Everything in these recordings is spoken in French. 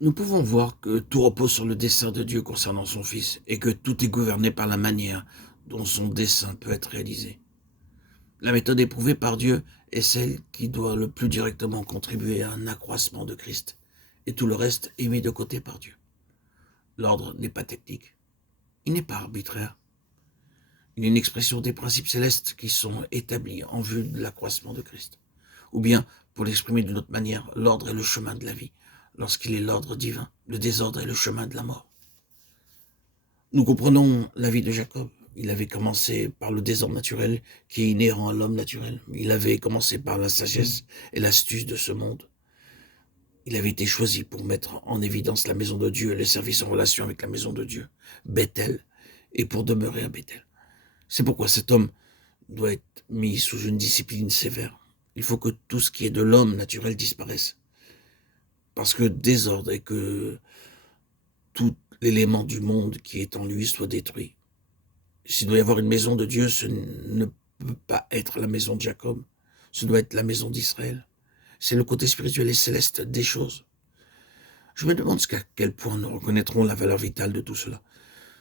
Nous pouvons voir que tout repose sur le dessein de Dieu concernant son Fils et que tout est gouverné par la manière dont son dessein peut être réalisé. La méthode éprouvée par Dieu est celle qui doit le plus directement contribuer à un accroissement de Christ, et tout le reste est mis de côté par Dieu. L'ordre n'est pas technique, il n'est pas arbitraire, il est une expression des principes célestes qui sont établis en vue de l'accroissement de Christ. Ou bien, pour l'exprimer d'une autre manière, l'ordre est le chemin de la vie, lorsqu'il est l'ordre divin, le désordre est le chemin de la mort. Nous comprenons la vie de Jacob. Il avait commencé par le désordre naturel qui est inhérent à l'homme naturel. Il avait commencé par la sagesse et l'astuce de ce monde. Il avait été choisi pour mettre en évidence la maison de Dieu et le service en relation avec la maison de Dieu, Bethel, et pour demeurer à Bethel. C'est pourquoi cet homme doit être mis sous une discipline sévère. Il faut que tout ce qui est de l'homme naturel disparaisse. Parce que désordre et que tout l'élément du monde qui est en lui soit détruit. S'il doit y avoir une maison de Dieu, ce ne peut pas être la maison de Jacob. Ce doit être la maison d'Israël. C'est le côté spirituel et céleste des choses. Je me demande jusqu'à quel point nous reconnaîtrons la valeur vitale de tout cela.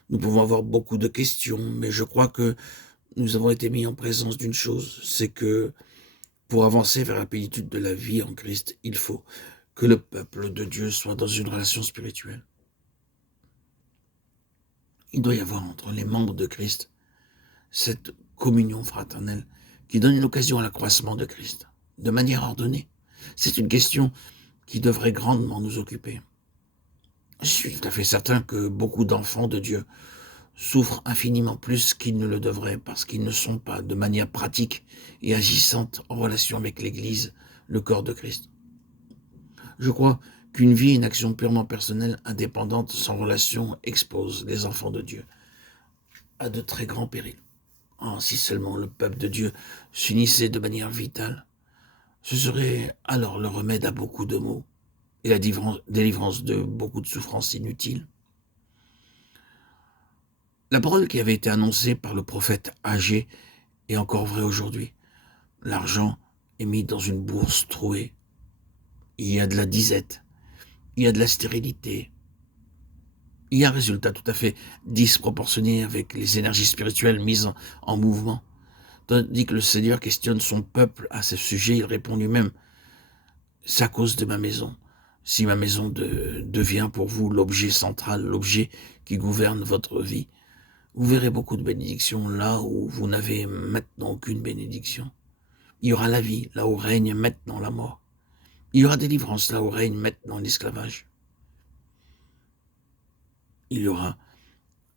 Nous pouvons avoir beaucoup de questions, mais je crois que nous avons été mis en présence d'une chose, c'est que pour avancer vers la plénitude de la vie en Christ, il faut que le peuple de Dieu soit dans une relation spirituelle. Il doit y avoir entre les membres de Christ cette communion fraternelle qui donne une occasion à l'accroissement de Christ, de manière ordonnée. C'est une question qui devrait grandement nous occuper. Je suis tout à fait certain que beaucoup d'enfants de Dieu souffrent infiniment plus qu'ils ne le devraient parce qu'ils ne sont pas de manière pratique et agissante en relation avec l'Église, le corps de Christ. Je crois qu'une vie et une action purement personnelle, indépendante, sans relation, expose les enfants de Dieu à de très grands périls. Oh, si seulement le peuple de Dieu s'unissait de manière vitale, ce serait alors le remède à beaucoup de maux et la délivrance de beaucoup de souffrances inutiles. La parole qui avait été annoncée par le prophète Agé est encore vraie aujourd'hui. L'argent est mis dans une bourse trouée. Il y a de la disette, il y a de la stérilité. Il y a un résultat tout à fait disproportionné avec les énergies spirituelles mises en mouvement. Tandis que le Seigneur questionne son peuple à ce sujet, il répond lui-même, « C'est à cause de ma maison. Si ma maison devient pour vous l'objet central, l'objet qui gouverne votre vie, vous verrez beaucoup de bénédictions là où vous n'avez maintenant aucune bénédiction. Il y aura la vie là où règne maintenant la mort. Il y aura délivrance là où règne maintenant l'esclavage. Il y aura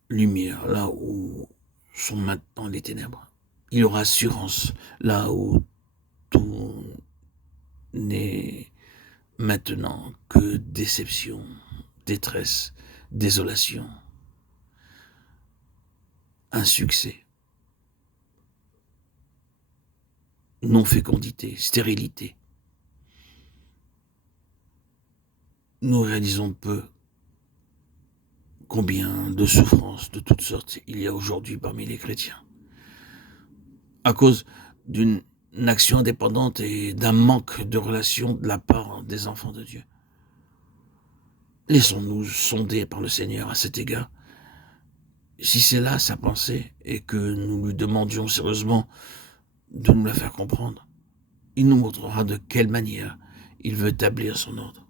lumière là où sont maintenant les ténèbres. Il y aura assurance là où tout n'est maintenant que déception, détresse, désolation, insuccès, non-fécondité, stérilité. Nous réalisons peu combien de souffrances de toutes sortes il y a aujourd'hui parmi les chrétiens, à cause d'une action indépendante et d'un manque de relation de la part des enfants de Dieu. Laissons-nous sonder par le Seigneur à cet égard. Si c'est là sa pensée et que nous lui demandions sérieusement de nous la faire comprendre, il nous montrera de quelle manière il veut établir son ordre.